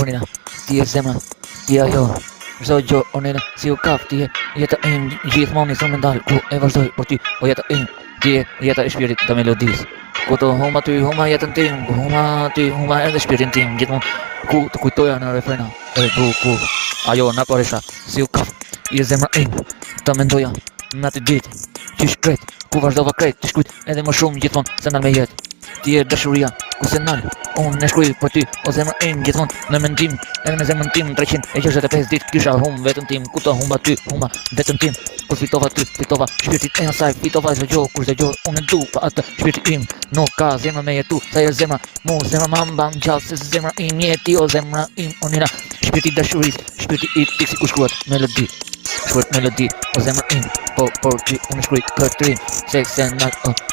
Ornina, ti je zemra, ti je ajo. Çdo gjë, Ornina, si u kap ti je jeta im gjithmonë instrumental ku e vazhdoj për ty, o jeta im, ti je jeta e shpirtit të melodisë. Ku të huma ty, huma jetën tim, ku huma ty, huma edhe shpirtin tim, gjithmonë ku të kujtoja në refrena e bukur. Ajo na koresha, si u kap, je zemra im, të mendoja në atë ditë, që shkret, ku vazhdova krejt, të shkujt edhe më shumë gjithmonë se nal me jetë. Ti je dashuria, ku se nal, unë e shkruaj për ty, o zemra im gjithmonë në mendim, edhe në zemrën tim 365 ditë kisha humb vetën tim, ku të humba ty, humba vetën tim, kur fitova ty, fitova shpirtin e asaj, fitova çdo gjë, kur çdo gjë unë du pa atë shpirtin im, nuk ka zemra me jetu, sa je zemra, mu zemra ma mban gjallë, se zemra im je ti, o zemra im, Ornina, shpirti i dashurisë, shpirti i tiksi ku shkruat melodi. Shkruat melodi, o zemra im, po por ti unë shkruaj këtë rim, se na,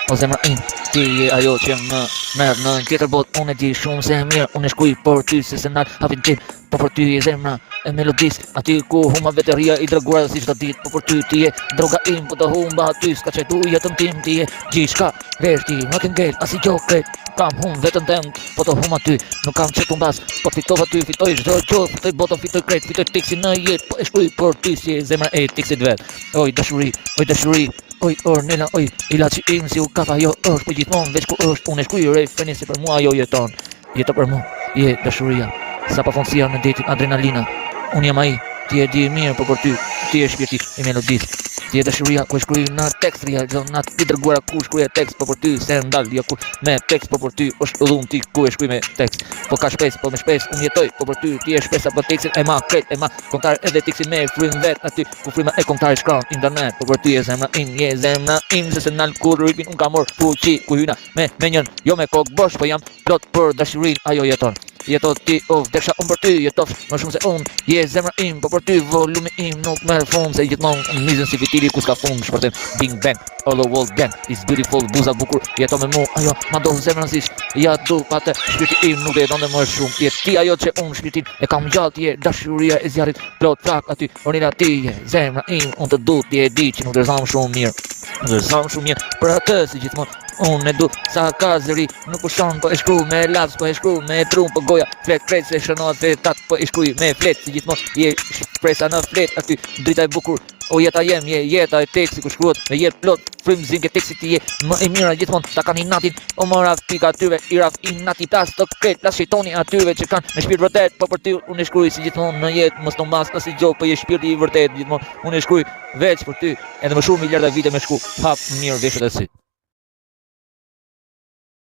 o zemra im, ti je ajo që më merr në tjetër botë, unë e di shumë se mirë, unë e shkruaj për ty se na hapin tim, po për ty je zemra e melodisë, aty ku huma vetëria i dërguar si çdo ditë, po për ty ti je droga im, po të humba aty s'ka çe du jetën tim, ti je gjithçka, vesh ti, nuk e ngel as i gjë kret, kam humb vetën tem, po të humba ty, nuk kam çe tumbas, po fitova ty, fitoj çdo gjë, fitoj botën, fitoj kret, fitoj tiksin në jetë, po e shkruaj për ty si zemra e tiksit vet. Oj dashuri, oj Ornina, oj ilaçi im si u kap ajo është po gjithmonë veç ku është, unë e shkruaj refrenin se për mua ajo jeton, jeton për mua, je dashuria, sa pafundësia në detin adrenalina, unë jam ai, ti e di mirë, po për ty, ti je shpirti i melodisë. Ti je dashuria ku e shkruaj në tekst real, në ti dërguara ku shkruaj tekst, po për ty se ndal jo ku me tekst, po për ty është dhun ti ku e shkruaj me tekst. Po ka shpesë, po me shpesë unë jetoj, po për ty ti je shpesa, po tekstin e ma kret, e ma kontar edhe tekstin me frym vet aty ku fryma e kontarit shkron internet, po për ty je zemra im, se nal kur rrypin unë ka mor fuqi ku hyna me menjën, jo me kokë bosh, po jam plot për dashurinë, ajo jeton. Jeto ti, desha unë për ty, jetof më shumë se unë, je zemra im, po për ty volumi im nuk merr fund, se gjithmonë unë nizën si fitili ku s'ka fund, shpërtem bing bang, all the world gang, is beautiful, buza bukur, jeto me mu, ajo ma do zemrën si ja du, pa të shpirti im nuk jeton dhe më shumë, je ti ajo që unë shpirtin e kam gjallë, ti je dashuria e zjarit, plot plak aty, Ornina ti je zemra im, unë të du, ti e di që nuk dërzam shumë mirë, për atë si gjithmonë. Unë e du sa ka zëri, nuk u shon, po e shkru me laps, po e shkru me trum, po goja flet krejt se shënohet vetat, po e shkruj me flet, si gjithmonë je shpresa në flet, aty drita e bukur, o jeta jem, je jeta e teksti ku shkruat, me jetë plot, frymëzim ke teksti ti je, më e mira gjithmonë, ta kanë inatin, o më raf pika atyve, i raf inati tas të kret, las shejtoni atyve që kanë me shpirt vërtet, po për ty unë e shkruj si gjithmonë në jetë, mos të mbas as i gjok, po je shpirti i vërtet, gjithmonë unë e shkruj veç për ty, edhe më shumë miliarda vite me shku, hap mirë veshët e sy.